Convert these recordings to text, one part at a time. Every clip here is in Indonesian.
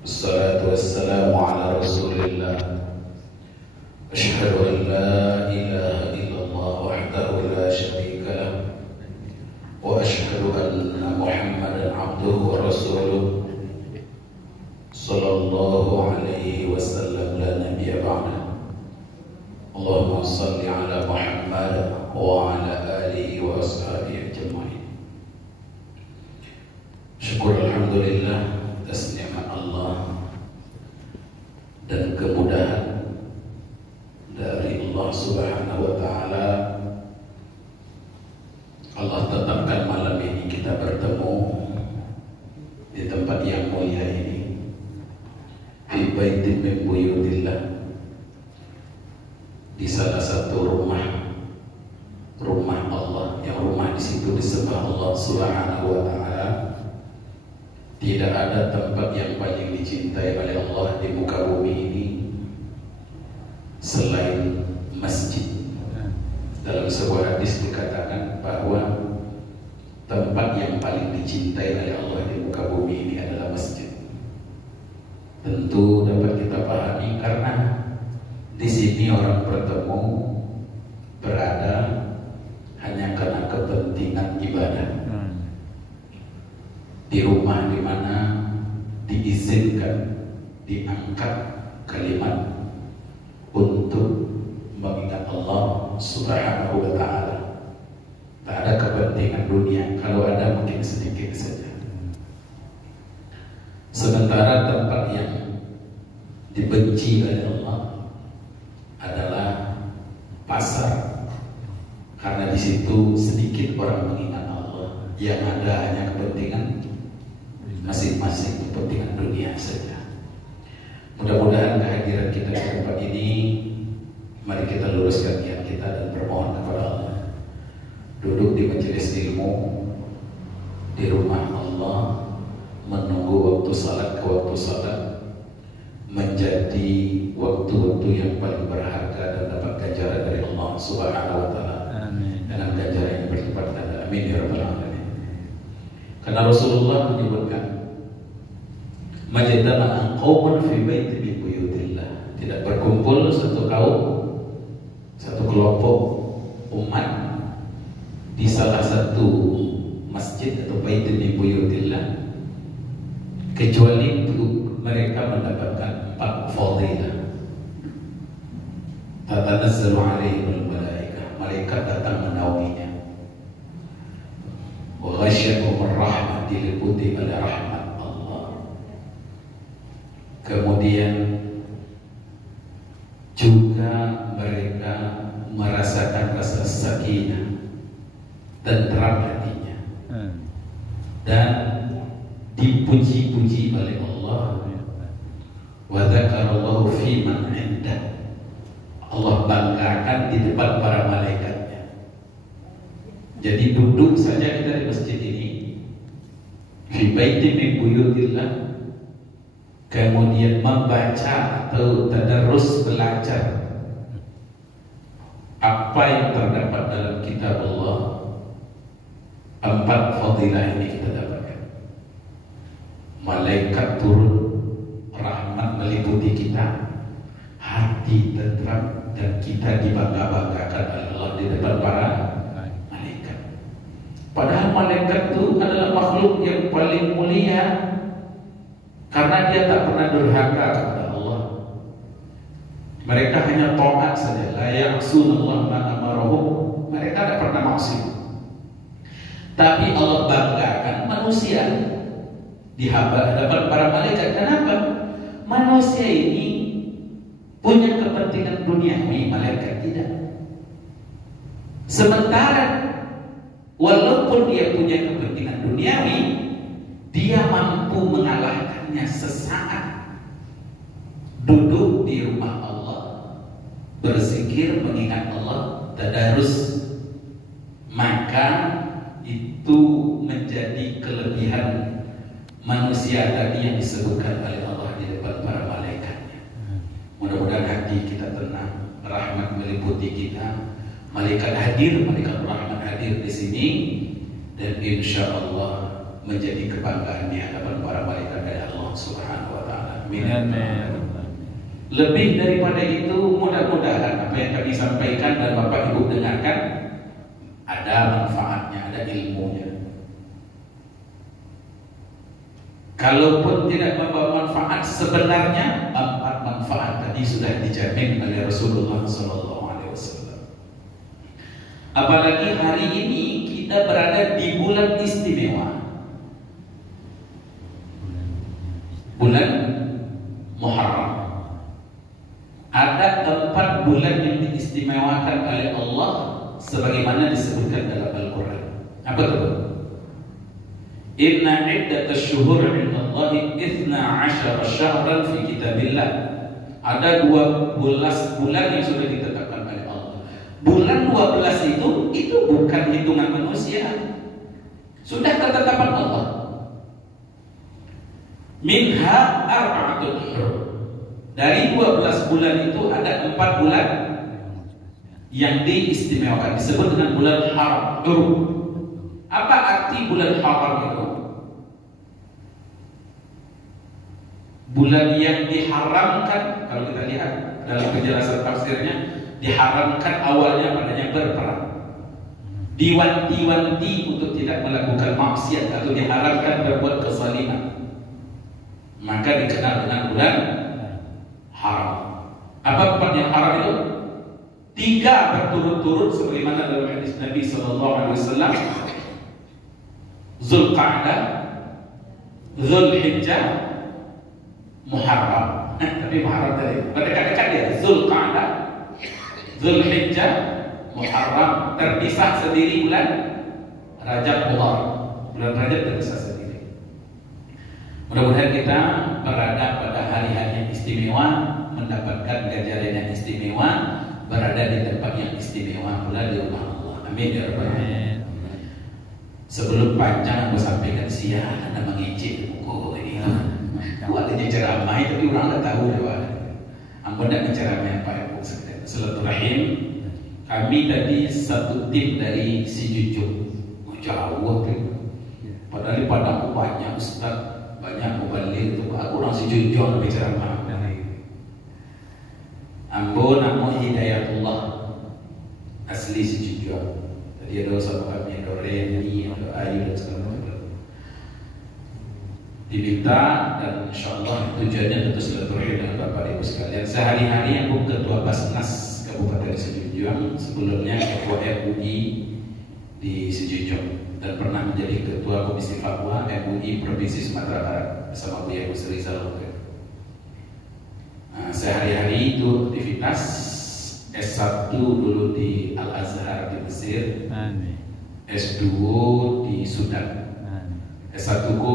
Assalatu wassalamu ala rasulillah. Ashhadu an la ilaha illallah wahdahu la syarika lah, wa ashhadu anna Muhammadan abduhu wa rasuluh sallallahu alaihi wasallam la nabiyya ba'da. Allahumma salli ala Muhammad wa ala alihi wa ashabihi ajma'in. Syukur alhamdulillah atas nikmat Allah dan kemudahan dari Allah Subhanahu wa taala. Allah tetapkan malam ini kita bertemu di tempat yang mulia ini, fi baitin min buyutillah, di salah satu rumah Allah, yang rumah di situ disembah Allah Subhanahu wa taala. Tidak ada tempat yang paling dicintai oleh Allah di muka bumi ini selain masjid. Dalam sebuah hadis dikatakan bahwa tempat yang paling dicintai oleh Allah di muka bumi ini adalah masjid. Tentu dapat kita pahami karena di sini orang bertemu, berada hanya karena kepentingan ibadah. Di rumah di mana diizinkan diangkat kalimat untuk mengingat Allah Subhanahu wa taala. Tak ada kepentingan dunia, kalau ada mungkin sedikit saja. Sementara tempat yang dibenci oleh Allah adalah pasar, karena di situ sedikit orang mengingat Allah, yang ada hanya kepentingan masing-masing, kepentingan dunia saja. Mudah-mudahan kehadiran kita di tempat ini, mari kita luruskan niat kita dan bermohon kepada Allah. Duduk di majelis ilmu, di rumah Allah, menunggu waktu salat ke waktu salat, menjadi waktu-waktu yang paling berharga dan dapat ganjaran dari Allah Subhanahu wa taala. Amin. Dengan ganjaran yang berlipat ganda. Amin ya rabbal alamin. Karena Rasulullah menyebutkan majtama'a qaumun fi baitin min buyutillah, tidak berkumpul satu kaum, satu kelompok umat di salah satu masjid atau baitin min buyutillah kecuali mereka mendapatkan 4 fadilah. Tatanazzalu alaihimul malaikah, malaikat datang menaunginya. Wa ghasyiyahumur rahmah, diliputi oleh rahmat Allah. Kemudian juga mereka merasakan rasa sakinah, tentram hatinya, dan dipuji-puji oleh Allah. Wa dzakarallahu fi man 'indah, Allah banggakan di depan para malaikatnya. Jadi duduk saja kita di masjid ini, fi baitin min buyutillah, kemudian membaca atau tadarrus, belajar apa yang terdapat dalam kitab Allah. 4 fadilah ini kita dapatkan. Malaikat turun, rahmat meliputi kita, hati tentram, dan kita dibangga-banggakan oleh Allah di depan para malaikat. Padahal malaikat itu adalah makhluk yang paling mulia, karena dia tak pernah durhaka kepada Allah. Mereka hanya taat saja, la ya'sunallah ma amarahum, mereka tak pernah maksiat. Tapi Allah banggakan manusia di hadapan para malaikat. Kenapa? Manusia ini punya kepentingan duniawi, malaikat tidak. Sementara walaupun dia punya kepentingan duniawi, dia mampu mengalahkannya sesaat. Duduk di rumah Allah, berzikir, mengingat Allah, tadarus, maka itu menjadi kelebihan manusia tadi yang disebutkan oleh Allah di depan para malaikatnya. Mudah-mudahan hati kita tenang, rahmat meliputi kita, malaikat hadir, malaikat rahmat hadir di sini, dan insya Allah menjadi kebanggaan di hadapan para malaikat dari Allah Subhanahu wa taala. Amin. Lebih daripada itu, mudah-mudahan apa yang kami sampaikan dan Bapak Ibu dengarkan ada manfaatnya, ada ilmunya. Kalaupun tidak membawa manfaat, sebenarnya 4 manfaat tadi sudah dijamin oleh Rasulullah SAW. Apalagi hari ini kita berada di bulan istimewa, bulan Muharram. Ada 4 bulan yang diistimewakan oleh Allah sebagaimana disebutkan dalam Al-Quran. Apa itu? Inna iddatash syuhur 'indallahi 12 syahran fi kitabillah. Ada 12 bulan yang sudah ditetapkan oleh Allah. Bulan 12 itu bukan hitungan manusia. Sudah ketetapan Allah. Minha arba'atul hurum. Dari 12 bulan itu ada 4 bulan yang diistimewakan, disebut dengan bulan haram, hurum. Apa arti bulan haram itu? Bulan yang diharamkan, kalau kita lihat dalam penjelasan tafsirnya, diharamkan awalnya padanya berperang, diwanti-wanti untuk tidak melakukan maksiat atau diharamkan berbuat kezaliman, maka dikenal dengan bulan haram. Apa 4 yang haram itu? 3 berturut-turut sebagaimana dalam hadis Nabi SAW. Zulqa'dah, Zulhijjah, Muharram. Tapi Muharram tadi dekat-dekat dia. Zulqa'dah, Zulhijjah, Muharram. Terpisah sendiri bulan Rajab Mudhar. Bulan Rajab terpisah sendiri. Mudah-mudahan kita berada pada hari-hari yang istimewa, mendapatkan ganjaran yang istimewa, berada di tempat yang istimewa pula di rumah Allah. Amin ya rabbal alamin. Sebelum panjang aku sampaikan siang Anda mengejek buku ini. Aku adanya ceramah tapi orang nggak tahu lewat. Ampun tidak ceramah apa ya bu. Silaturahim. Kami tadi satu tim dari si Jujuk. Jauh tu. Padahal pada aku banyak ustaz, banyak mubalik tu. Aku orang si Jujuk lebih ceramah. Ampun nama Hidayatullah asli si Jujuk. Tadi ada sahabat kami, ada Reni, ada Ayu dan segala macam. Diminta dan insyaAllah tujuannya tentu silaturahim dengan Bapak Ibu sekalian. Sehari-hari aku Ketua Basnas Kabupaten Sejujurang, sebelumnya Ketua MUI di Sejujurang dan pernah menjadi Ketua Komisi Fatwa MUI Provinsi Sumatera Barat bersama Buya Busri Zalokir. Nah, sehari-hari itu aktivitas S1 dulu di Al-Azhar di Mesir, S2 di Sudan, S1 ko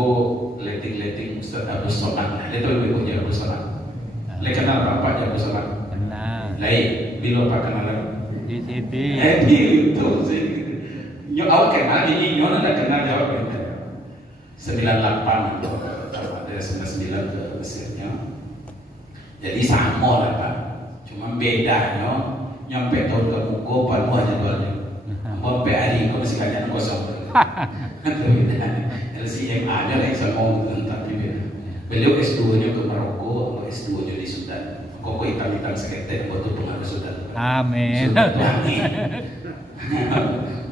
leting-leting Ustaz Abu Somad. Dia tahu ibu Abu Somad. Dia kenal Bapak Abu Somad? Kenal. Lain, bila Pak kenal? Di TV. Di YouTube sih. Nyo awak kenal ini, nyo nak kenal jawab kita. 98 ada 99 ke Mesirnya. Jadi sama lah Pak. Cuma bedanya nyampe tahun ke muka palu aja jadwalnya. Sampai hari itu masih kajian kosong. LCM ada lah yang sama tentang beliau. Beliau S2-nya ke Maroko, S2-nya di Sudan. Kok hitam-hitam seketek buat pengaruh Sudan. Amin.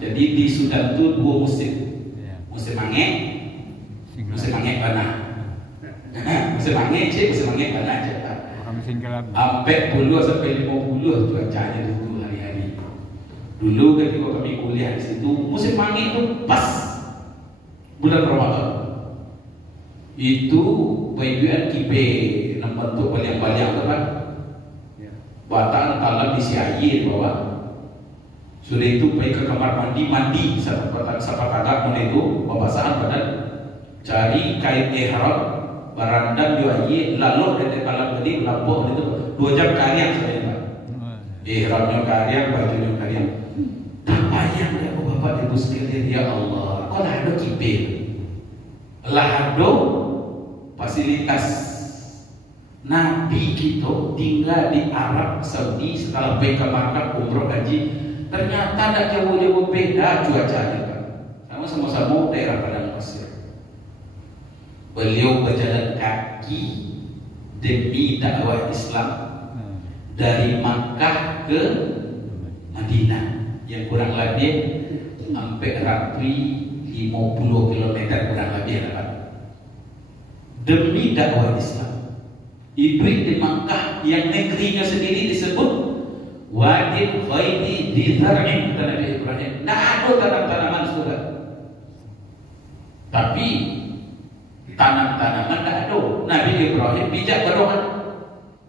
Jadi di Sudan tuh 2 musim. Musim angin, musim angin panah. Musim angin cik, musim angin panah aja. Sampai 10 sampai 50 cuacanya dulu hari-hari. Dulu ketika kami kuliah di situ, musim angin itu pas bulan Ramadan. Itu bayian kipe nampak tu baliang-baliang tu kan. Bataan talam di air bawah. Sudah itu pergi ke kamar mandi siapa tagak mana itu pembasahan badan, cari kain ihram, barandam juayi, lalu dari talam tadi melampau itu 2 jam karyang saya Pak. Ihramnya karyang, bajunya karyang. Tak payah ya bapak ibu sekalian, ya Allah. Kau lah ada kipe, lah ada fasilitas. Nabi kita tinggal di Arab Saudi setelah pergi ke Makkah umroh haji. Ternyata tidak jauh-jauh beda cuacanya Pak. Sama-sama daerah padang pasir. Beliau berjalan kaki demi dakwah Islam dari Makkah ke Madinah yang kurang lebih sampai rapi 50 km kurang lebih lah. Demi dakwah Islam itu di Makkah yang negerinya sendiri disebut Wadi Ghairi di Zar'in, kata Nabi Ibrahim. Tidak ada tanam-tanaman sudah, tapi tanam-tanaman tidak ada. Nabi Ibrahim bijak berdoa,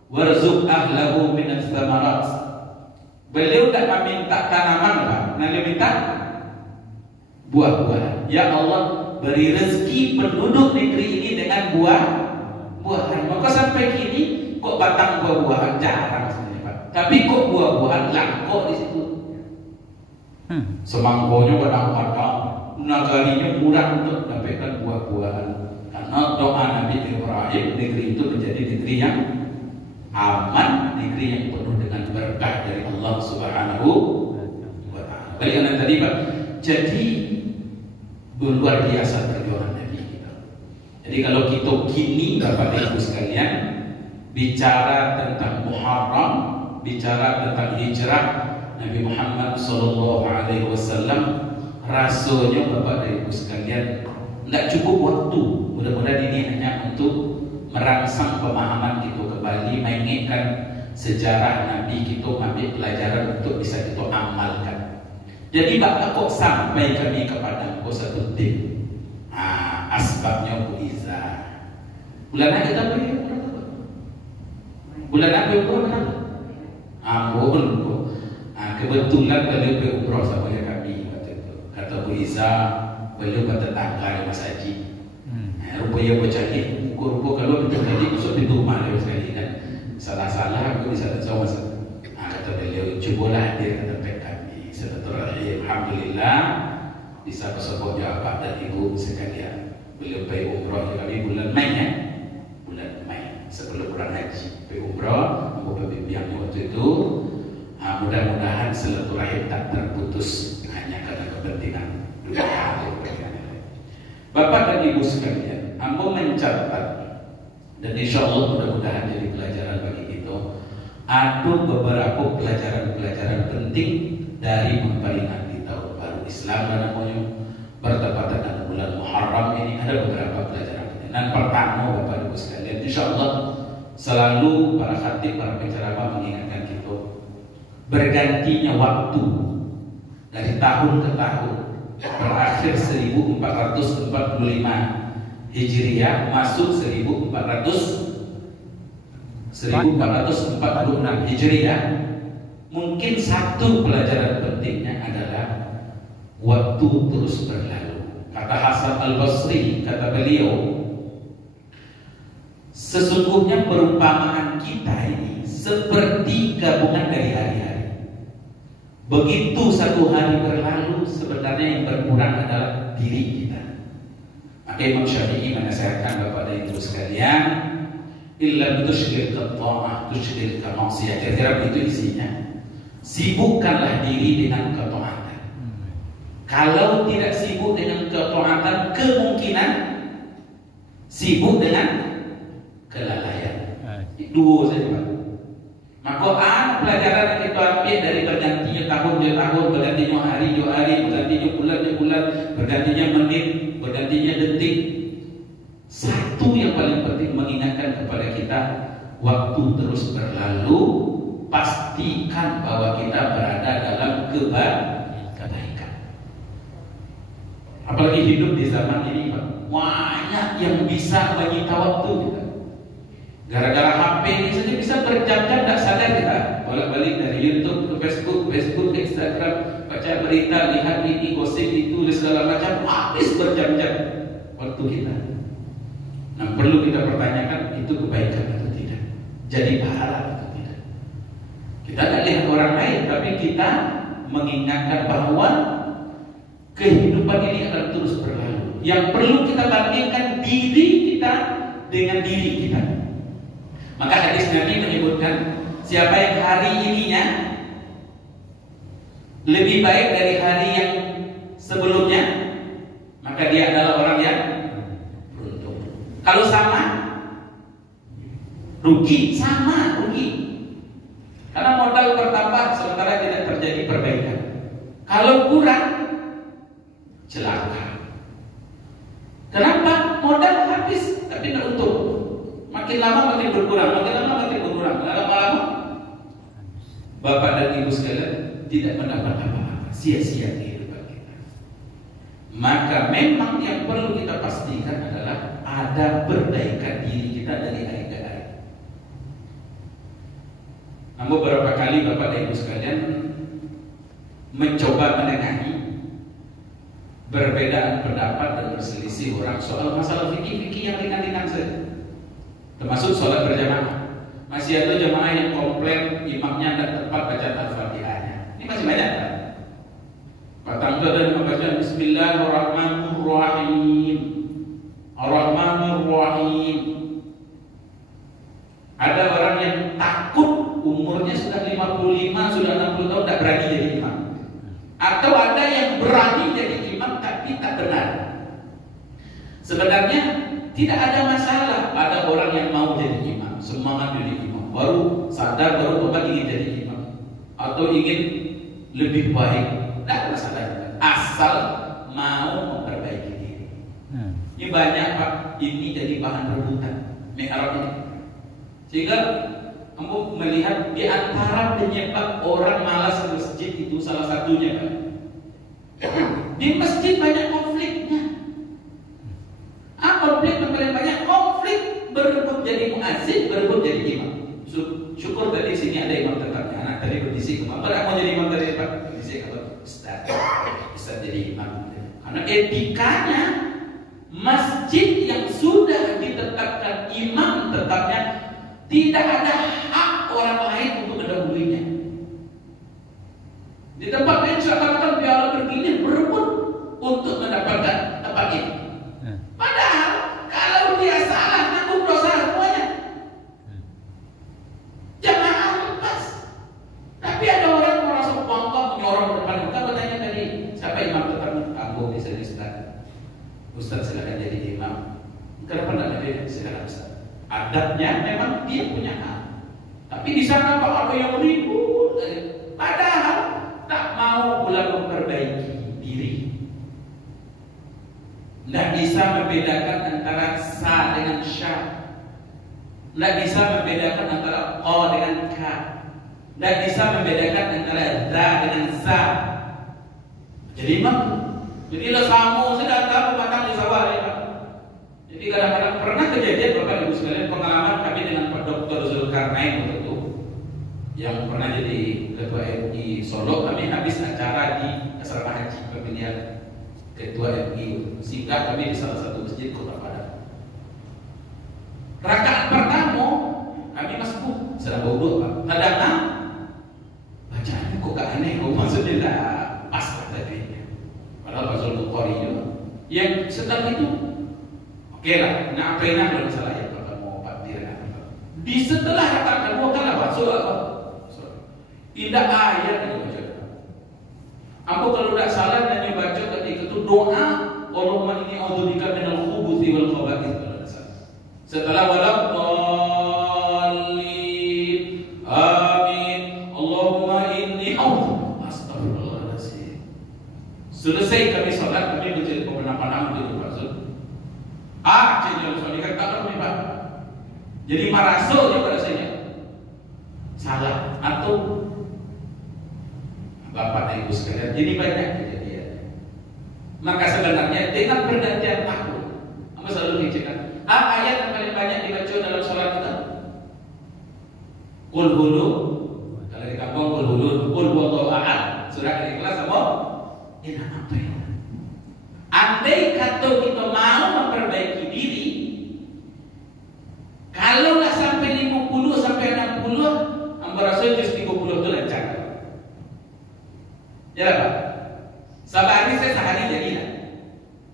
warzuq ahlahu minas thamarat. Beliau tidak meminta tanaman, Pak. Nabi minta buah-buahan. Ya Allah, beri rezeki penduduk negeri ini dengan buah-buahan. Maka sampai kini kok batang buah-buahan jarang sebenarnya, Pak. Tapi kok buah-buahan langka di situ. Semangkonya kadang-kadang, nagarinya murah untuk mendapatkan buah-buahan. Karena doa Nabi Ibrahim, negeri itu menjadi negeri yang aman, negeri yang penuh dengan berkah dari Allah Subhanahu wa Ta'ala. Balik yang tadi, Pak. Jadi luar biasa perjuangan Nabi kita. Jadi kalau kita kini, Bapak Ibu sekalian, bicara tentang Muharram, bicara tentang hijrah Nabi Muhammad SAW, rasanya Bapak Ibu sekalian tidak cukup waktu. Mudah-mudahan ini hanya untuk merangsang pemahaman kita kembali, mengingatkan sejarah Nabi kita, ambil pelajaran untuk bisa kita amalkan. Jadi Bapak kok sampai kami kepada engkau satu tim. Asbabnya Bu Iza. Bulan apa kita beri? Bulan apa itu? Ampun. Kebetulan beliau berumrah sama kami waktu itu. Kata Bu Iza, beliau bertetangga di Mas Haji. Rupanya bocah ini, rupa kalau betul tadi masuk pintu rumah dia sekali kan. Salah-salah aku bisa tahu masa. Kata beliau, cubalah hadir ke tempat kami. Silaturahim, alhamdulillah bisa bersama Bapak dan Ibu sekalian. Beliau pergi umrah kami bulan Mei ya. Bulan Mei sebelum bulan haji. Pergi umrah, aku bimbingnya waktu itu. Mudah-mudahan silaturahim tak terputus hanya karena kepentingan dunia. Bapak dan Ibu sekalian, aku mencatat dan insya Allah mudah-mudahan jadi pelajaran bagi kita. Ada beberapa pelajaran-pelajaran penting dari memperingati tahun baru Islam dan namanya bertepatan dengan bulan Muharram ini. Ada beberapa pelajaran penting. Dan pertama, Bapak Ibu sekalian, insya Allah selalu para khatib, para penceramah mengingatkan kita bergantinya waktu dari tahun ke tahun. Berakhir 1445 Hijriah, masuk 1446 Hijriah. Mungkin satu pelajaran pentingnya adalah waktu terus berlalu. Kata Hasan Al-Basri, kata beliau, sesungguhnya perumpamaan kita ini seperti gabungan dari hari-hari. Begitu satu hari berlalu, sebenarnya yang berkurang adalah diri kita. Maka Imam Syafi'i menasihatkan Bapak dan Ibu sekalian, illa tushghil ta'ah tushghil ma'siyah. Kira-kira begitu isinya. Sibukkanlah diri dengan ketaatan. Kalau tidak sibuk dengan ketaatan, kemungkinan sibuk dengan kelalaian. Dua saja, Pak. Maka pelajaran yang kita ambil dari bergantinya tahun ke tahun, bergantinya hari ke hari, bergantinya bulan ke bulan, bergantinya menit, bergantinya detik. Satu yang paling penting mengingatkan kepada kita, waktu terus berlalu, pastikan bahwa kita berada dalam kebaikan. Apalagi hidup di zaman ini, Pak, banyak yang bisa menyita waktu kita. Gara-gara HP ini saja bisa berjam-jam tak sadar kita. Balik-balik dari YouTube ke Facebook, Facebook ke Instagram, baca berita, lihat ini, gosip itu, segala macam, habis berjam-jam waktu kita. Nah, perlu kita pertanyakan, itu kebaikan atau tidak? Jadi pahala atau tidak? Kita tidak lihat orang lain, tapi kita mengingatkan bahwa kehidupan ini akan terus berlalu. Yang perlu kita bandingkan diri kita dengan diri kita. Maka hadis Nabi menyebutkan, siapa yang hari ininya lebih baik dari hari yang sebelumnya, maka dia adalah orang yang beruntung. Kalau sama, rugi, sama rugi. Karena modal bertambah sementara tidak terjadi perbaikan. Kalau kurang, celaka. Kenapa? Modal habis tapi tidak untung. Makin lama makin berkurang, makin lama makin berkurang. Lama-lama Bapak dan Ibu sekalian tidak mendapat apa-apa, sia-sia kehidupan kita. Maka memang yang perlu kita pastikan adalah ada perbaikan diri kita dari hari ke hari. Namun beberapa kali Bapak dan Ibu sekalian mencoba menengahi perbedaan pendapat dan berselisih orang soal masalah fikih-fikih yang ringan-ringan saja, termasuk sholat berjamaah. Masih ada jamaah yang komplain imamnya tidak tepat baca Al-Fatihahnya. Ini masih banyak kan? Patang itu ada membaca Bismillahirrahmanirrahim, Ar-Rahmanirrahim. Ada orang yang takut umurnya sudah 55, sudah 60 tahun tidak berani jadi imam. Atau ada yang berani jadi imam tapi tak benar. Sebenarnya tidak ada masalah ada orang yang mau jadi imam, semangat jadi imam, baru sadar, baru tobat ingin jadi imam atau ingin lebih baik, tidak ada masalah. Asal mau memperbaiki diri. Ini banyak Pak, ini jadi bahan rebutan mi'rab ini. Sehingga kamu melihat di antara penyebab orang malas ke masjid itu salah satunya Pak. Di masjid banyak konfliknya. Konflik yang paling banyak konflik berebut jadi muazzin, berebut jadi imam. Syukur tadi sini ada imam tetapnya. Anak tadi berbisik, "Bapak mau jadi imam tadi Pak?" Berbisik apa? Ustaz jadi imam. Karena etikanya masjid yang sudah ditetapkan imam tetapnya tidak ada hak orang lain untuk mendahuluinya. Di tempat lain seakan-akan biarlah bergilir berebut untuk mendapatkan tempat ini. Padahal kalau dia salah nanggung dosa semuanya. Jamaah lepas. Tapi ada orang merasa bangga menyorong ke depan. Kita bertanya tadi, siapa imam tetap? Aku bisa di Ustaz silakan jadi imam. Kenapa tidak ada silakan Ustaz? Adabnya memang dia punya hak. Tapi di sana Pak ada yang ribut. Padahal tak mau pula memperbaiki diri. Tidak bisa membedakan antara sa dengan sya. Tidak bisa membedakan antara o dengan ka. Tidak bisa membedakan antara za dengan za. Jadi imam. Jadi lesamu sudah tahu batang di sawah ya Pak. Jadi kadang-kadang pernah kejadian Bapak Ibu sekalian pengalaman kami dengan Pak Dr. Zulkarnain waktu itu yang pernah jadi ketua MI Solo. Kami habis acara di asrama haji pemilihan ketua MI, sehingga kami di salah satu masjid Kota Padang. Rakaat pertama kami masbuk sedang wudhu Pak. Kadang-kadang bacaannya kok gak aneh, kok maksudnya tidak pas tadi. Padahal Pak Zulkarnain juga. Yang setelah itu oke lah, nah apa ini kalau salah ya Bapak mau Pak Dirana. Di setelah rakaat kedua kan apa? Surah. Tidak ayat yang baca. Aku kalau tidak salah hanya baca ketika itu doa Allahumma inni a'udzubika minal khubuthi wal khaba'ith. Setelah waladdallin amin Allahumma inni astagfirullahaladzim. Selesai kami sholat, kami baca beberapa nama itu maksud. Cina soal dikatakan kami Pak. Jadi marasul ya rasanya. Salah atau Bapak dan Ibu sekalian, jadi banyak kejadian. Maka sebenarnya dengan pergantian tahun, kamu selalu dicekkan. Ayat yang paling banyak dibaca dalam sholat kita, Qul hulu. Kalau di kampung Qul hulu, Qul huwallahu ahad. Surah Al-Ikhlas sama. Ini apa ya? Andai kata kita mau memperbaiki diri, kalau nggak sampai 50 sampai 60, Rasul juz 30 itu lancar. Ya Pak. Sabari saya sehari jadilah.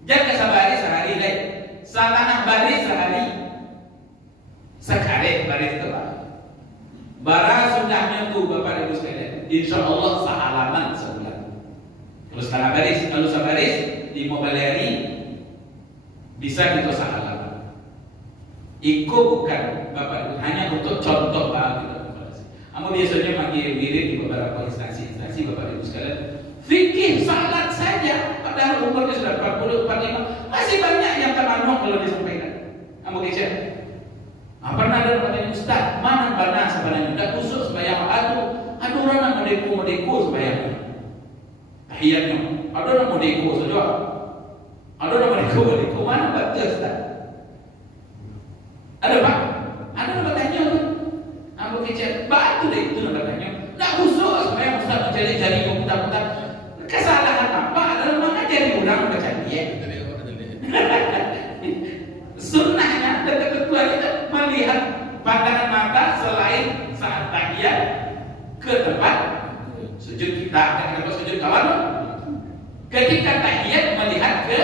Jaga sabari sehari deh. Satanah baris sehari. Sekali baris itu Pak. Bara sudah nyentuh Bapak Ibu sekalian. Insya Allah sehalaman sebulan. Kalau setengah baris, kalau sebaris di Mobileri bisa kita sehalaman. Iko bukan Bapak Ibu hanya untuk biasanya makin mirip di beberapa instansi Bapak Ibu sekalian. Fikih salat saja padahal umurnya sudah 40, 45 masih banyak yang terlalu kalau disampaikan. Ambo kecil. Pernah ada pertanyaan Ustaz, mana benar sebenarnya? Tidak kusuk sembahyang aduh orang modeko sembahyang. Tahiyatnya, ada orang modeko saja. Ada orang modeko mana baca Ustaz? Ada Pak? Ada orang bertanya tu. Ambo kecil, batu deh itu orang bertanya. Tak kusuk sembahyang Ustaz mencari-cari komputer-komputer. Kesalahan apa? Adalah mengajari orang baca dia. Sunnahnya dan ketentuan itu melihat pandangan mata selain saat tahiyat ke tempat sujud kita, ke tempat sujud kawan. Ketika tahiyat melihat ke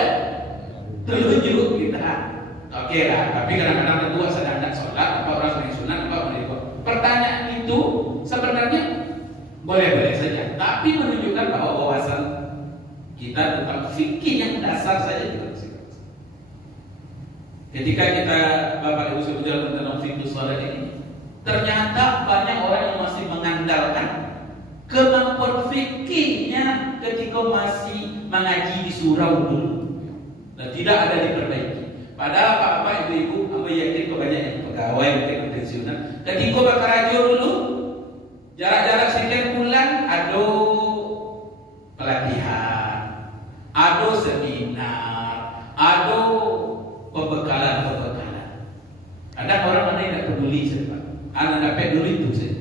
telunjuk kita. Oke lah, tapi kadang-kadang kedua sedang tak sholat, apa orang sedang sunat, apa orang. Pertanyaan itu sebenarnya boleh-boleh saja, tapi menunjukkan bahwa wawasan kita tentang fikih yang dasar saja kita mesti. Ketika kita Bapak Ibu Saudara tentang fikih salat ini, ternyata banyak orang yang masih mengandalkan kemampuan fikihnya ketika masih mengaji di surau dulu, dan tidak ada diperbaiki. Padahal Bapak Ibu, apa yakin banyak yang pegawai mungkin pensiunan, ketika bekerja dulu, jarak-jarak sekian bulan, ada pelatihan, ada seminar, ada pembekalan. Kadang orang mana yang tidak peduli saja, anak dapat dulu itu saja.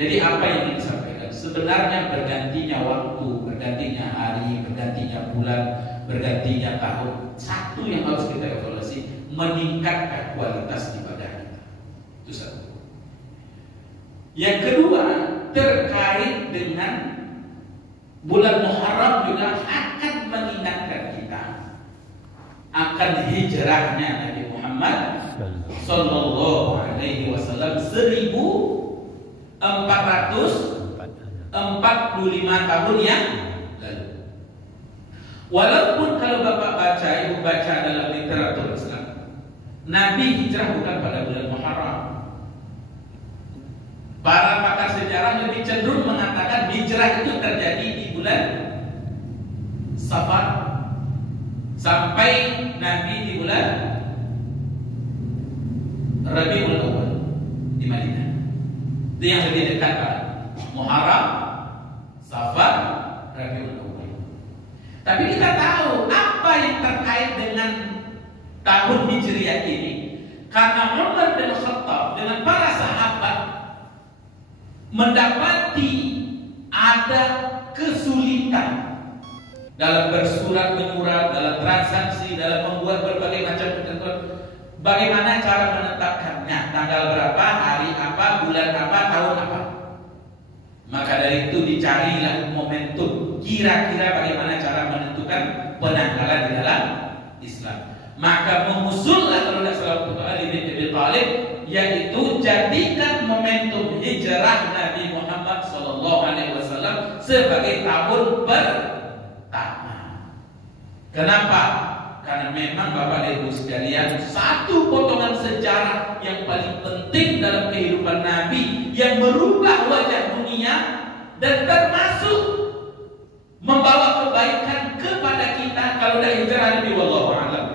Jadi apa yang ingin disampaikan? Sebenarnya bergantinya waktu, bergantinya hari, bergantinya bulan, bergantinya tahun, satu yang harus kita evaluasi, meningkatkan kualitas ibadah kita. Itu satu. Yang kedua, terkait dengan bulan Muharram juga akan mengingatkan kita akan hijrahnya Nabi Muhammad Sallallahu Alaihi Wasallam 1445 tahun yang lalu. Walaupun kalau Bapak Ibu baca dalam literatur Islam, Nabi hijrah bukan pada bulan Muharram. Para pakar sejarah lebih cenderung mengatakan hijrah itu terjadi di bulan Safar sampai Nabi di bulan Rabiul Awal di Madinah. Itu yang lebih dekat Pak. Muharram, Safar, Rabiul Awal. Tapi kita tahu apa yang terkait dengan tahun Hijriah ini, karena Umar bin Khattab dengan para sahabat mendapati ada kesulitan dalam bersurat menyurat, dalam transaksi, dalam membuat berbagai macam ketentuan. Bagaimana cara menetapkannya, tanggal berapa, hari apa, bulan apa, tahun apa. Maka dari itu dicarilah momentum, kira-kira bagaimana cara menentukan penanggalan di dalam Islam. Maka mengusullah kalau tidak salah Ali bin Abi Thalib, yaitu jadikan momentum hijrah Nabi Muhammad SAW sebagai tahun pertama. Kenapa? Karena memang Bapak dan Ibu sekalian, satu potongan sejarah yang paling penting dalam kehidupan Nabi yang merubah wajah dunia dan termasuk membawa kebaikan kepada kita kalau dah hijrah Nabi wallahu a'lam.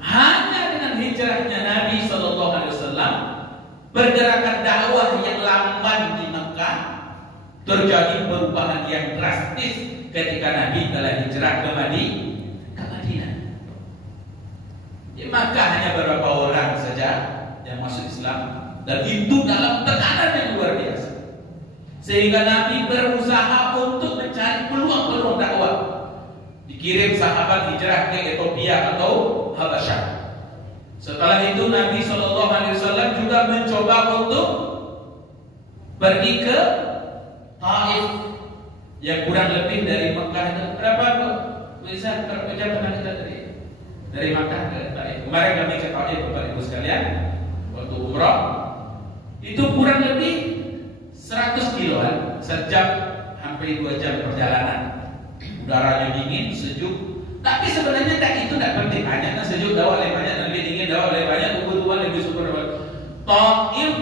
Hanya dengan hijrahnya Nabi SAW, pergerakan dakwah yang lamban di Mekah terjadi perubahan yang drastis ketika Nabi telah hijrah ke Madinah. Di Makkah hanya beberapa orang saja yang masuk Islam, dan itu dalam tekanan yang luar biasa. Sehingga Nabi berusaha untuk mencari peluang-peluang dakwah. Dikirim sahabat hijrah ke Ethiopia atau Habasyah. Setelah itu Nabi SAW juga mencoba untuk pergi ke Taif yang kurang lebih dari Mekah itu berapa bisa perjalanan kita dari Mekah ke Taif. Kemarin kami ke Taif Bapak Ibu sekalian waktu umrah itu kurang lebih 100 kiloan, sejam hampir 2 jam perjalanan. Udaranya dingin, sejuk. Tapi sebenarnya itu tidak penting. Hanya sejuk dakwah lebih banyak, lebih dingin dakwah lebih banyak, tumbuh-tumbuhan lebih subur. Taif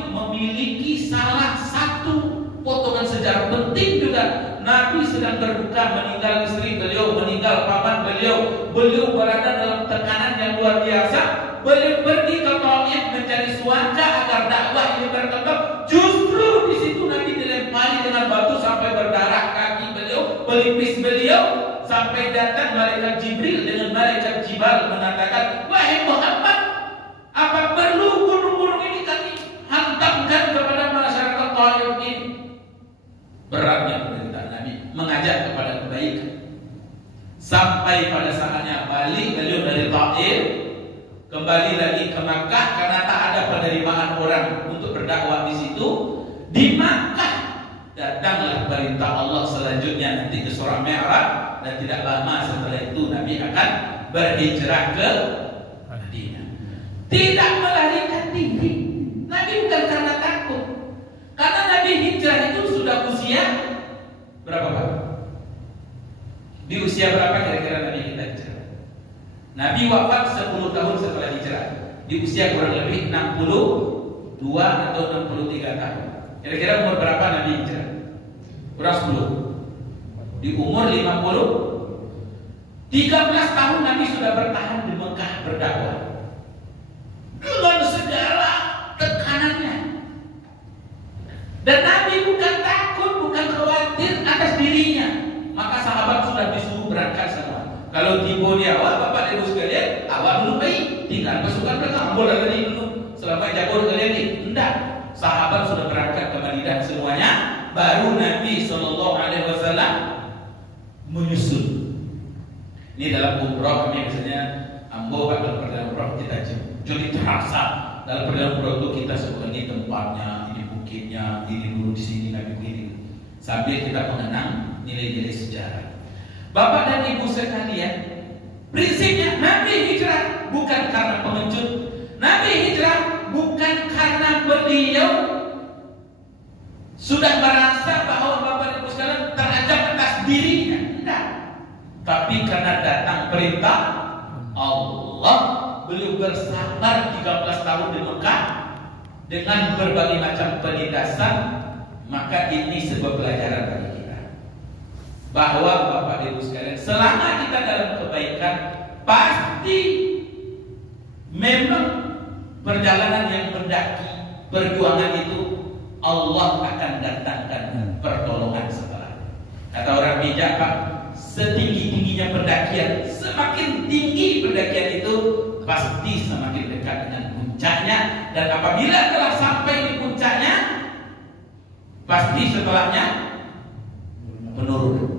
memiliki salah satu potongan sejarah penting juga. Nabi sedang terbuka meninggal istri beliau, meninggal paman beliau. Beliau berada dalam tekanan yang luar biasa. Beliau pergi ke Taif mencari cuaca agar dakwah ini berkembang. Justru di situ Nabi dilempari dengan batu sampai berdarah kaki beliau, pelipis beliau, sampai datang malaikat Jibril dengan malaikat Jibal mengatakan, wahai Muhammad, apa perlu gunung-gunung ini kami hantamkan kepada masyarakat Taif ini? Beratnya perintah Nabi mengajak kepada kebaikan. Sampai pada saatnya balik beliau dari Taif, kembali lagi ke Makkah karena tak ada penerimaan orang untuk berdakwah di situ. Di Makkah datanglah perintah Allah selanjutnya nanti ke surah Mi'raj, dan tidak lama setelah itu Nabi akan berhijrah ke Madinah. Tidak melarikan diri. Nabi bukan karena takut. Karena Nabi hijrah itu sudah usia berapa Pak? Di usia berapa kira-kira Nabi kita hijrah? Nabi wafat 10 tahun setelah hijrah. Di usia kurang lebih 62 atau 63 tahun. Kira-kira umur berapa Nabi hijrah? Kurang 10. Di umur 50, 13 tahun Nabi sudah bertahan di Mekah berdakwah dengan segala tekanannya. Dan Nabi bukan takut, bukan khawatir atas dirinya. Maka sahabat sudah disuruh berangkat semua. Kalau tiba di awal, Bapak Ibu sekalian, awal dulu baik, tinggal pasukan belakang, boleh tadi dulu. Selama jago kalian ini, enggak. Sahabat sudah berangkat ke Madinah semuanya, baru Nabi SAW menyusul. Ini dalam umroh kami biasanya ambo dalam perjalanan umroh kita jadi terasa dalam perjalanan umroh itu kita sebut ini tempatnya, ini bukitnya, ini dulu di sini Nabi begini. Sambil kita mengenang nilai-nilai sejarah. Bapak dan Ibu sekalian, prinsipnya Nabi hijrah bukan karena pengecut. Nabi hijrah bukan karena beliau sudah merasa bahwa Bapak dan Ibu sekalian terajak atas dirinya. Tidak. Tapi karena datang perintah Allah, beliau bersabar 13 tahun di Mekah dengan berbagai macam penindasan. Maka ini sebuah pelajaran bagi kita bahwa Bapak Ibu sekalian, selama kita dalam kebaikan, pasti memang perjalanan yang mendaki, perjuangan itu Allah akan datangkan pertolongan setelah. Kata orang bijak Pak, setinggi-tingginya pendakian, semakin tinggi pendakian itu pasti semakin dekat dengan puncaknya. Dan apabila telah sampai di puncaknya, pasti setelahnya penurunan.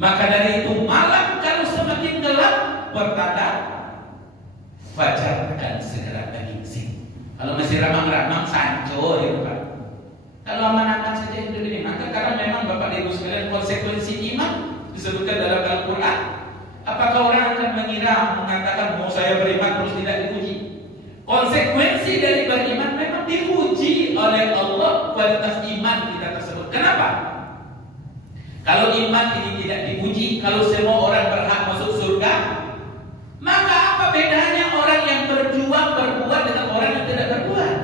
Maka dari itu malam kalau semakin gelap, pertanda fajar akan segera menyingsing. Kalau masih ramang-ramang sanco ya Pak. Kalau aman-aman saja hidup ini, maka karena memang Bapak Ibu sekalian konsekuensi iman disebutkan dalam Al-Quran. Apakah orang akan mengira mengatakan mau saya beriman terus tidak dipuji? Konsekuensi dari beriman memang diuji oleh Allah kualitas iman kita tersebut. Kenapa? Kalau iman ini tidak dipuji, kalau semua orang berhak masuk surga, maka apa bedanya orang yang berjuang berbuat dengan orang yang tidak berbuat?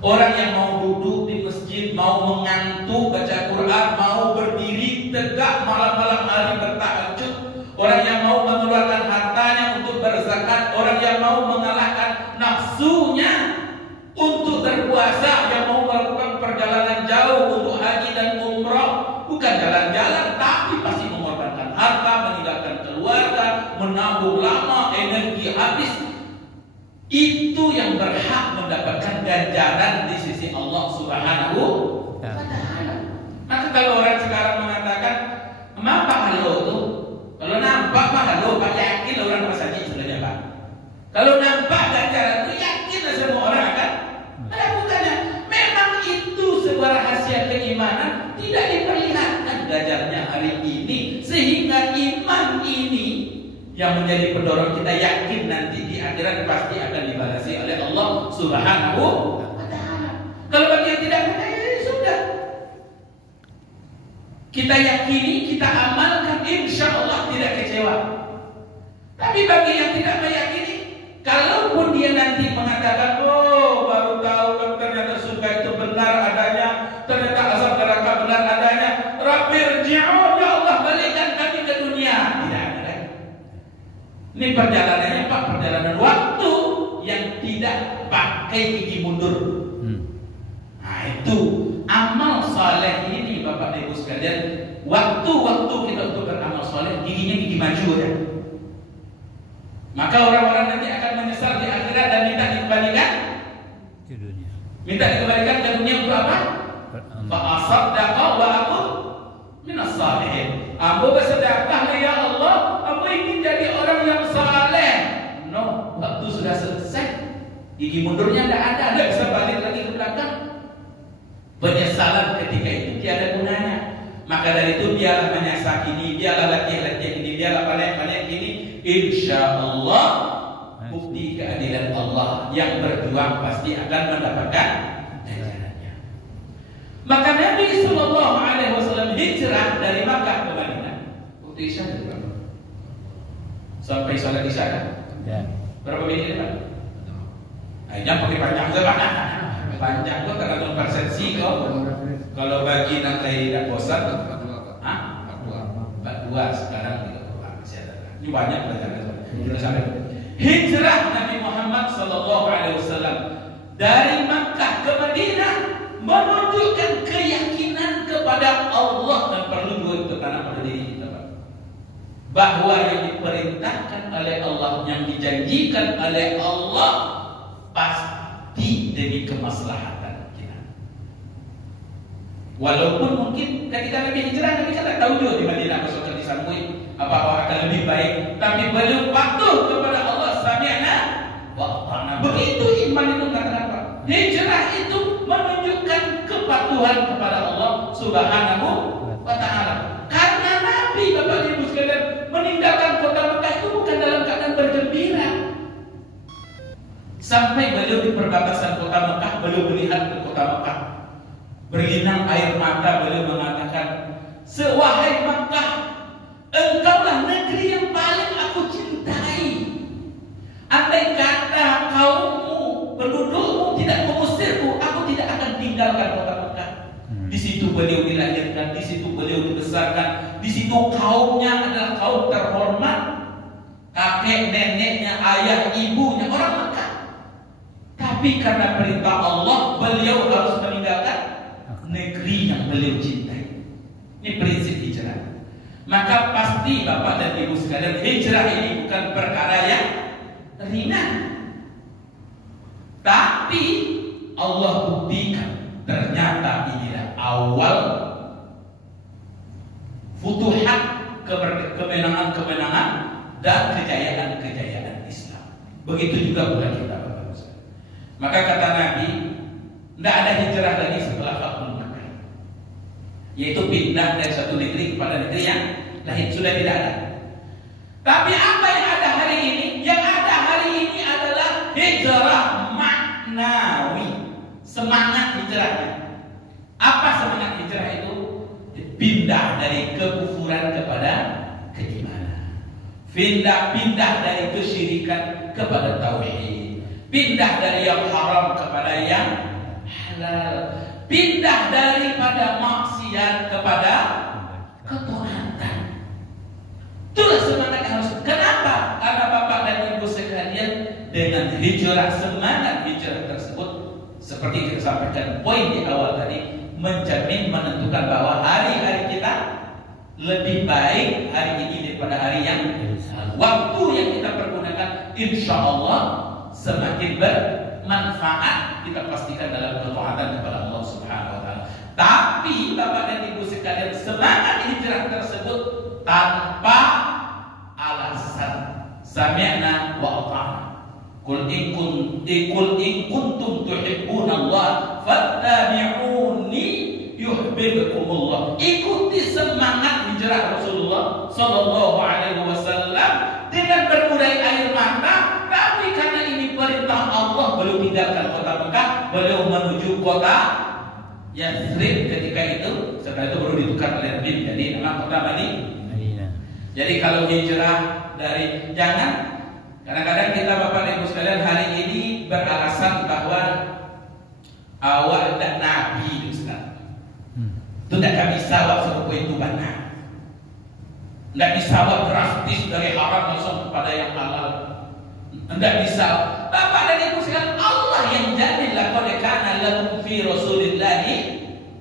Orang yang mau duduk di masjid, mau mengantuk baca Quran, mau berdiri tegak malam-malam hari bertahajud, orang yang mau mengeluarkan hartanya untuk berzakat, orang yang mau mengalahkan nafsunya untuk berpuasa, yang mau melakukan perjalanan jauh untuk haji dan umrah, bukan jalan-jalan tapi pasti mengorbankan harta, meninggalkan keluarga, menabung lama, energi habis. Itu yang berhak mendapatkan ganjaran di sisi Allah Subhanahu wa Ta'ala. Maka kalau orang sekarang mengatakan emang pahala itu, kalau nampak pahala Pak, yakin orang masjid sebenarnya Pak. Kalau nampak ganjaran itu yakin semua orang akan melakukannya. Memang itu sebuah rahasia keimanan, tidak diperlihatkan ganjarnya hari ini, sehingga iman ini yang menjadi pendorong kita yakin nanti di akhirat pasti akan dibalasi oleh Allah Subhanahu wa Ta'ala. Kalau bagi yang tidak percaya, ya sudah. Kita yakini, kita amalkan, insya Allah tidak kecewa. Tapi bagi yang tidak meyakini, kalaupun dia nanti mengatakan Ini perjalanannya Pak, perjalanan waktu yang tidak pakai gigi mundur. Nah itu amal saleh ini Bapak dan Ibu sekalian. Waktu-waktu kita untuk beramal saleh, giginya gigi maju ya. Maka orang-orang nanti akan menyesal di akhirat dan minta dikembalikan Ke dunia. Minta dikembalikan ke dunia untuk apa? Fa'asaddaqa wa aku minas salihin. Ambo bersedekah ya Allah, ambo ingin jadi orang yang saleh. No, waktu sudah selesai. Gigi mundurnya tidak ada, bisa balik lagi ke belakang. Penyesalan ketika itu tiada gunanya. Maka dari itu biarlah menyasak ini, biarlah latih-latih ini, biarlah panen-panen ini. Insya Allah bukti keadilan Allah, yang berjuang pasti akan mendapatkan ganjarannya. Maka Nabi Sallallahu Alaihi Wasallam hijrah dari Makkah ke Madinah. Waktu Isya juga sampai sholat Isya kan? Ya. Berapa menit Pak? Jangan pakai panjang saja. Panjang kok tergantung persepsi kok. Kalau bagi nanti tidak bosan, 42 sekarang 30 masih ada. Ini banyak pelajaran. Hijrah Nabi Muhammad Sallallahu Alaihi Wasallam dari Makkah ke Madinah menunjukkan keyakinan kepada Allah, dan perlu juga itu tanam pada diri kita, Pak, bahwa yang diperintahkan oleh Allah, yang dijanjikan oleh Allah pasti demi kemaslahatan kita. Walaupun mungkin ketika Nabi hijrah, Nabi kan tak tahu juga di Madinah besok disambui apa akan lebih baik, tapi beliau patuh kepada Allah, sami'na wa ata'na. Begitu iman itu katakan Pak. Hijrah itu menunjukkan kepatuhan kepada Allah Subhanahu wa ta'ala. Karena Nabi, Bapak Ibu sekalian, meninggalkan kota Mekah itu bukan dalam keadaan bergembira. Sampai beliau di perbatasan kota Mekah, beliau melihat ke kota Mekah, berlinang air mata, beliau mengatakan, "Sewahai Mekah, engkaulah negeri yang paling aku cintai. Andai kata kaummu, pendudukmu tidak mengusirku, aku tidak akan tinggalkan kota Mekah." Di situ beliau dilahirkan, di situ beliau dibesarkan, di situ kaumnya adalah kaum terhormat, kakek neneknya, ayah ibunya orang Mekah. Tapi karena perintah Allah, beliau harus meninggalkan negeri yang beliau cintai. Ini prinsip hijrah. Maka pasti Bapak dan Ibu sekalian, hijrah ini bukan perkara yang ringan. Tapi Allah buktikan ternyata inilah awal futuhat, kemenangan-kemenangan dan kejayaan-kejayaan Islam. Begitu juga pula kita, Bapak Ibu. Maka kata Nabi, tidak ada hijrah lagi setelah Fathul Makkah, yaitu pindah dari satu negeri kepada negeri yang lain, sudah tidak ada. Tapi apa yang ada hari ini? Yang ada hari ini adalah hijrah maknawi. Semangat hijrahnya. Apa semangat hijrah itu? Pindah dari kekufuran kepada keimanan. Pindah dari kesyirikan kepada tauhid. Pindah dari yang haram kepada yang halal. Pindah daripada maksiat kepada ketaatan. Itulah semangat yang harus. Kenapa? Karena Bapak dan Ibu sekalian, dengan hijrah, semangat hijrah tersebut, seperti kita sampaikan poin di awal tadi, menjamin, menentukan bahwa hari-hari kita lebih baik hari ini daripada hari yang waktu yang kita pergunakan, insya Allah semakin bermanfaat, kita pastikan dalam ketaatan kepada Allah Subhanahu wa taala. Tapi Bapak dan Ibu sekalian, semangat hijrah tersebut tanpa alasan. Sami'na wa ata'na. Qul in kuntum tuhibbunallah fattabi'uni yuhibbukumullah. Ikuti semangat hijrah Rasulullah sallallahu alaihi wasallam dengan berurai air mata. Tapi karena ini perintah Allah, beliau tinggalkan kota Mekah, beliau menuju kota Yathrib ketika itu. Setelah itu baru ditukar oleh Nabi menjadi nama kota Madinah. Jadi kalau hijrah dari, jangan kadang-kadang kita Bapak dan Ibu sekalian hari ini beralasan bahwa awal tidak Nabi itu sekarang. Itu tidak bisa awak serupa itu benar. Tidak bisa awak drastis dari haram langsung kepada yang halal. Tidak bisa. Bapak dan Ibu sekalian, Allah yang jamin laqad kana lakum fi Rasulillahi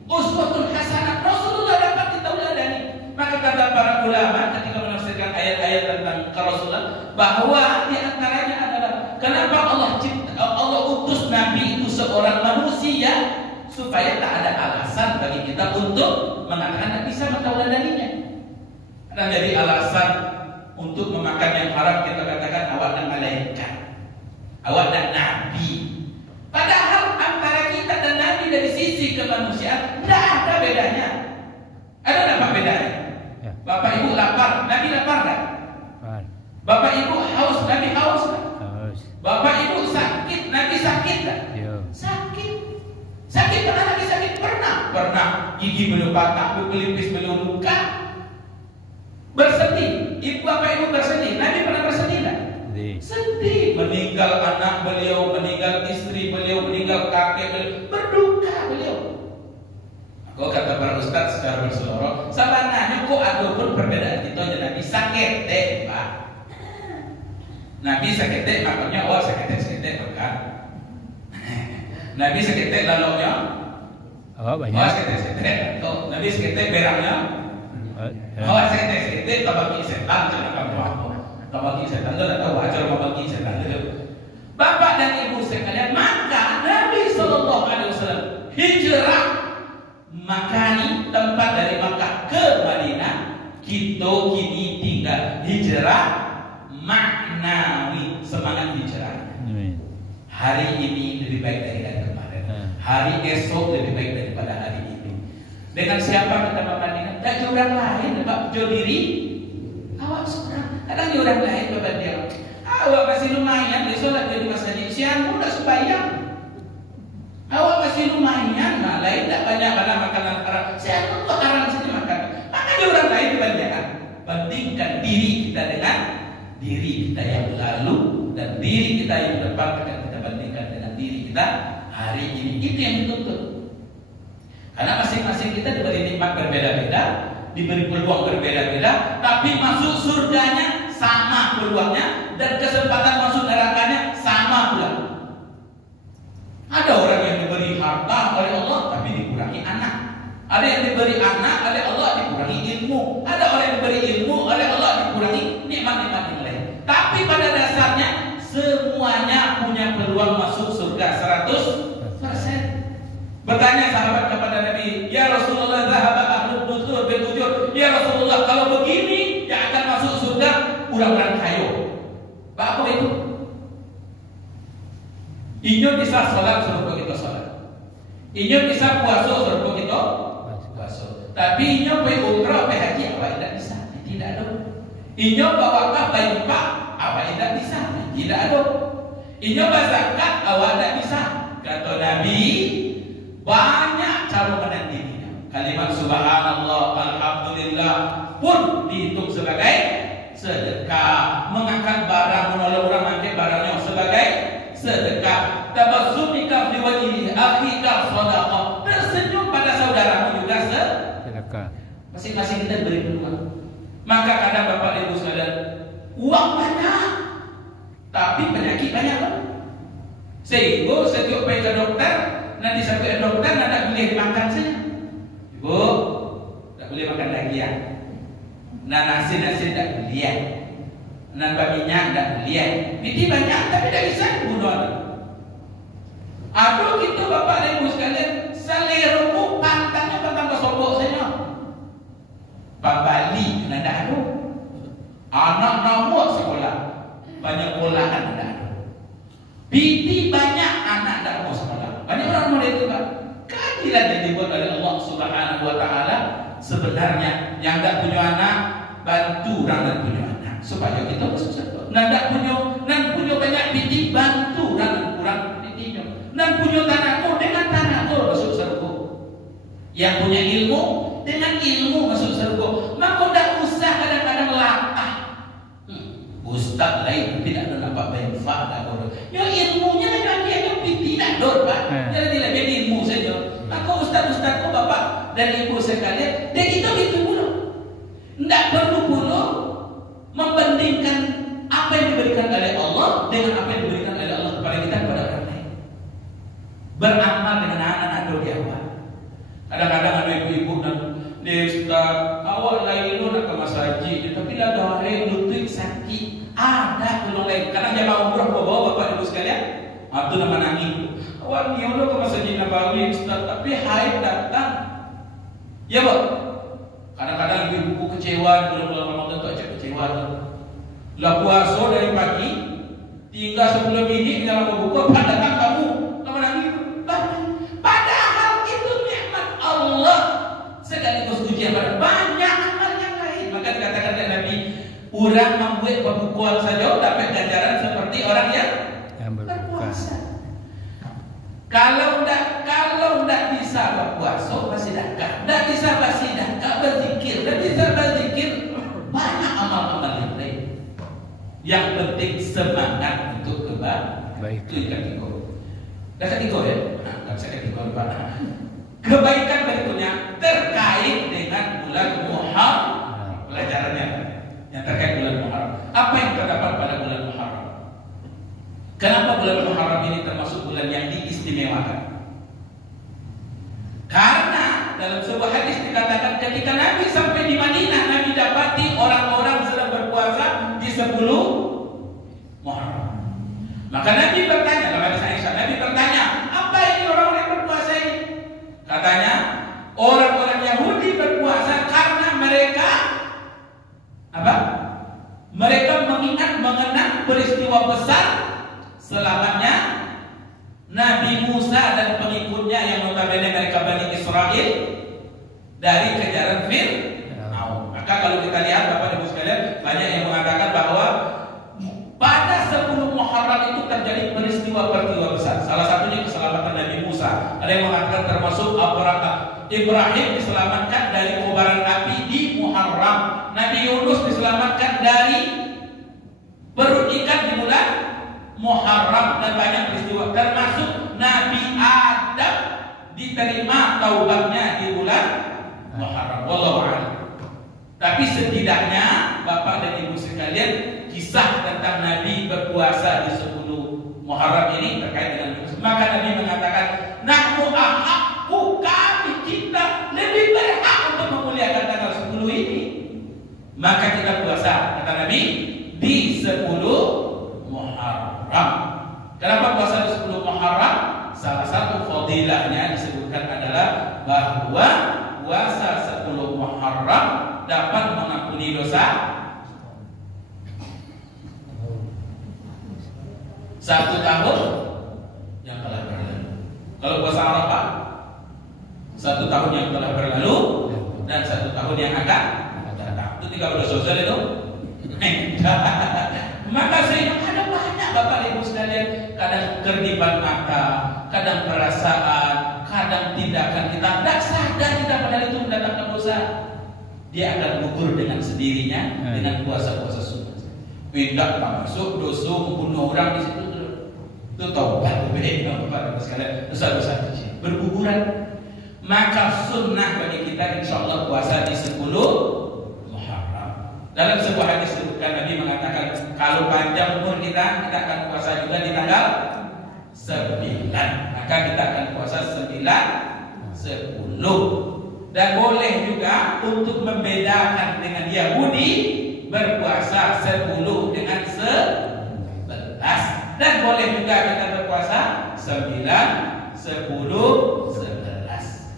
uswatun hasanah. Rasulullah dapat ditauladani. Maka kata para ulama ketika menafsirkan ayat-ayat tentang kerasulan bahwa di antaranya adalah kenapa Allah utus Nabi itu seorang manusia supaya tak ada alasan bagi kita untuk mengatakan tidak bisa mentauladaninya. Karena jadi alasan untuk memakan yang haram kita katakan awak dan malaikat, awak dan nabi. Padahal antara kita dan nabi dari sisi kemanusiaan tidak ada bedanya. Ada apa bedanya? Ya. Bapak ibu lapar, nabi lapar tak? Bapak ibu haus, nabi haus tak? Bapak ibu sakit, nabi sakit tak? Sakit. Sakit pernah nabi sakit? Pernah. Gigi belum patah, pelipis belum luka. Bersedih, bapak ibu bersedih. Nabi pernah bersedih tak? Sedih. Meninggal anak beliau, meninggal istri beliau, meninggal kakek beliau, berduka beliau. Kok kata para ustaz secara berseloroh, sabananya kok ada pun perbedaan itu aja. Nabi sakit deh, Pak. Nabi sakit deh, makanya awak sakit deh, bukan? Nabi sakit deh lalunya. Oh banyak. Awak sakit deh. Nabi sakit deh berangnya. Oh, saya tabagi setan jangan kamu aku. Tabagi setan itu atau wajar membagi setan itu. Bapak dan Ibu sekalian, maka Nabi Sallallahu Alaihi Wasallam hijrah makani tempat dari Makkah ke Madinah. Kita kini tinggal hijrah maknawi, semangat hijrah. Hari ini lebih baik dari kemarin. Hari esok lebih baik daripada hari ini. Dengan siapa kita membandingkan? Tak orang lain, Bapak jo diri. Awak seorang. Kadang orang lain Bapak dia. Awak masih lumayan di sholat di masjid. Siang pun tak sembahyang. Awak masih lumayan, nah lain tak banyak karena makanan haram. Siang pun tak haram saja makan. Makanya orang lain dibandingkan. Bandingkan diri kita dengan diri kita yang lalu dan diri kita yang depan akan kita bandingkan dengan diri kita hari ini. Itu yang dituntut. Karena masing-masing kita diberi nikmat berbeda-beda, diberi peluang berbeda-beda, tapi masuk surganya sama peluangnya dan kesempatan masuk nerakanya sama pula. Ada orang yang diberi harta oleh Allah tapi dikurangi anak. Ada yang diberi anak oleh Allah dikurangi ilmu. Ada orang yang diberi ilmu oleh Allah dikurangi nikmat-nikmat yang lain. Tapi pada dasarnya semuanya punya peluang masuk surga 100%. Bertanya sahabat kepada Nabi, ya Rasulullah, zahaba ahlul dusur bil ujur. Ya Rasulullah, kalau begini yang akan masuk surga orang-orang kaya. Apa itu? Inyo bisa sholat suruh kita sholat. Inyo bisa puasa suruh kita puasa. Tapi inyo pergi umrah, pergi haji, apa tidak bisa? Tidak ada. Inyo bawa kapal pak, apa tidak bisa? Tidak ada. Inyo berzakat, awak tidak bisa. Kata Nabi, banyak cara menandinginya. Kalimat subhanallah, alhamdulillah pun dihitung sebagai sedekah. Mengangkat barang, menolong orang mengangkat barangnya sebagai sedekah. Tabassumika fi wajhi akhika shadaqah. Tersenyum pada saudaramu juga sedekah. Masing-masing kita beri peluang. Maka kadang Bapak Ibu sekalian, uang banyak tapi penyakit banyak kan? Sehingga setiap pergi ke dokter, nanti sampai dokter tidak boleh makan saja. Ibu, tidak boleh makan lagi ya. Nah nasi tidak boleh ya. Nah minyak tidak boleh ya. Ini banyak tapi tidak bisa bunuh. Aduh gitu Bapak dan Ibu sekalian, seleruku pantangnya pantang kesobok saja. Pembali tidak ada. Anak nomor sekolah banyak polahan tidak ada. Biti banyak anak tidak mau sekolah. Banyak orang mulai itu kan. Keadilan yang dibuat oleh Allah Subhanahu Wa Taala sebenarnya yang tidak punya anak bantu orang yang punya anak supaya kita masuk surga. Tidak punya banyak biti bantu orang yang kurang bitinya. Dan punya tanahku dengan tanahku masuk surga. Yang punya ilmu dengan ilmu masuk surga. Maka tidak usah kadang-kadang latah. Ustaz lain tidak ada nampak manfaat dah. Ya ilmunya dia tidak dor Pak. Jadi ilmu saja. Maka ustaz-ustaz kau Bapak dan Ibu sekalian, dia itu dulu. Tidak perlu pula membandingkan apa yang diberikan oleh Allah dengan apa yang diberikan oleh Allah kepada kita kepada orang lain. Beramal dengan anak-anak di awal. Kadang-kadang ada ibu-ibu dan dia Ustaz, awak lain lu nak ke masjid, tapi lah hari lutut sakit. Ada tolong lain. Kadang jamaah umrah bawa bapak ibu sekalian, itu nama nangis. Awak ni udah ke masjid Nabawi Ustaz, tapi haid datang. Ya Pak. Kadang-kadang ibu-ibu kecewa bulan Ramadan tu aja kecewa tu. Lah puasa dari pagi, tinggal 10 minit dalam berbuka, datang kamu, nama nangis. Padahal itu nikmat Allah. Sekaligus ujian pada banyak amal yang lain. Maka dikatakan oleh Nabi, orang membuat berbuka saja dapat ganjaran seperti orang yang berpuasa. Kalau tidak bisa berpuasa, bersedekah. Tidak bisa bersedekah, berzikir. Tidak bisa berzikir, banyak amal-amal yang lain. Yang penting semangat untuk kebaikan. Itu yang ketiga. Dah ketiga ya? Nah, saya ketiga Pak. Kebaikan berikutnya terkait dengan bulan Muharram. Pelajarannya yang terkait bulan Muharram. Apa yang terdapat pada bulan Muharram? Kenapa bulan Muharram ini termasuk bulan yang diistimewakan? Karena dalam sebuah hadis dikatakan ketika Nabi sampai di Madinah, Nabi dapati orang-orang sedang berpuasa di 10 Muharram. Maka Nabi bertanya, dalam hadis Aisyah, Nabi bertanya, apa ini orang-orang yang berpuasa ini? Katanya, orang-orang Yahudi berpuasa karena mereka apa? Mereka mengenang peristiwa besar selamatnya Nabi Musa dan pengikutnya yang notabene mereka Bani Israel dari kejaran Fir'aun. Maka kalau kita lihat Bapak Ibu sekalian, banyak yang mengatakan bahwa pada 10 Muharram itu terjadi peristiwa-peristiwa besar. Salah satunya keselamatan Nabi Musa. Ada yang mengatakan termasuk Ibrahim diselamatkan dari kobaran api di Muharram. Nabi Yunus diselamatkan dari perut ikan di bulan Muharram, dan banyak peristiwa termasuk Nabi Adam diterima taubatnya di bulan Muharram. Wallahu a'lam. Tapi setidaknya Bapak dan Ibu sekalian, kisah tentang Nabi berpuasa di 10 Muharram ini terkait dengan maka Nabi mengatakan, nahnu ahaqqu, kami kita lebih berhak untuk memuliakan tanggal 10 ini. Maka kita puasa, kata Nabi, di 10 Muharram. Kenapa puasa di 10 Muharram? Salah satu fadilahnya disebutkan adalah bahwa puasa 10 Muharram dapat mengampuni dosa 1 tahun yang telah berlalu. Kalau puasa Arafah 1 tahun yang telah berlalu dan 1 tahun yang akan datang. Itu 3 dosa sosial itu. Maka saya ada banyak Bapak Ibu sekalian, kadang kerdipan mata, kadang perasaan, kadang tindakan kita tidak sadar kita padahal itu mendatangkan dosa. Dia akan gugur dengan sendirinya dengan puasa-puasa sunnah. Tidak masuk dosa membunuh orang di situ. Itu taubat Bapak Ibu sekalian, dosa-dosa kecil berguguran. Maka sunnah bagi kita insya Allah puasa di 10 Muharram. Dalam sebuah hadis disebutkan Nabi mengatakan, kalau panjang umur kita akan puasa juga di tanggal 9. Maka kita akan puasa 9, 10. Dan boleh juga untuk membedakan dengan Yahudi berpuasa 10 dengan 11. Dan boleh juga kita berpuasa 9, 10, 11.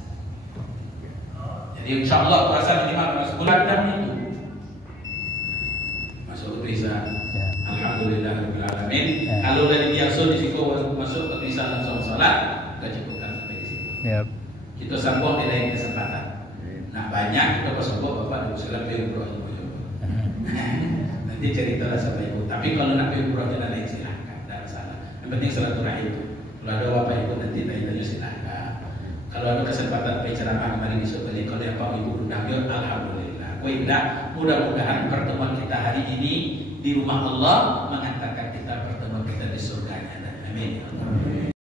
Jadi insya Allah puasa minimal 10 jam itu. Masuk ke Risa. Alhamdulillah Rabbil Alamin. Kalau dari biasa di situ masuk ke Risa langsung sholat, kita cukupkan sampai di situ. Kita sambung di lain kesempatan. Nah banyak kita sambung Bapak Ibu sekalian umroh ibu. Nanti ceritalah sama ibu. Tapi kalau nak umroh jangan lain silahkan, tidak salah. Yang penting silaturahim. Kalau ada Bapak Ibu nanti tanya silahkan. Kalau ada kesempatan berceramah kemarin di Sobeli, kalau yang Bapak Ibu undang, alhamdulillah. Mudah-mudahan pertemuan kita hari ini di rumah Allah mengantar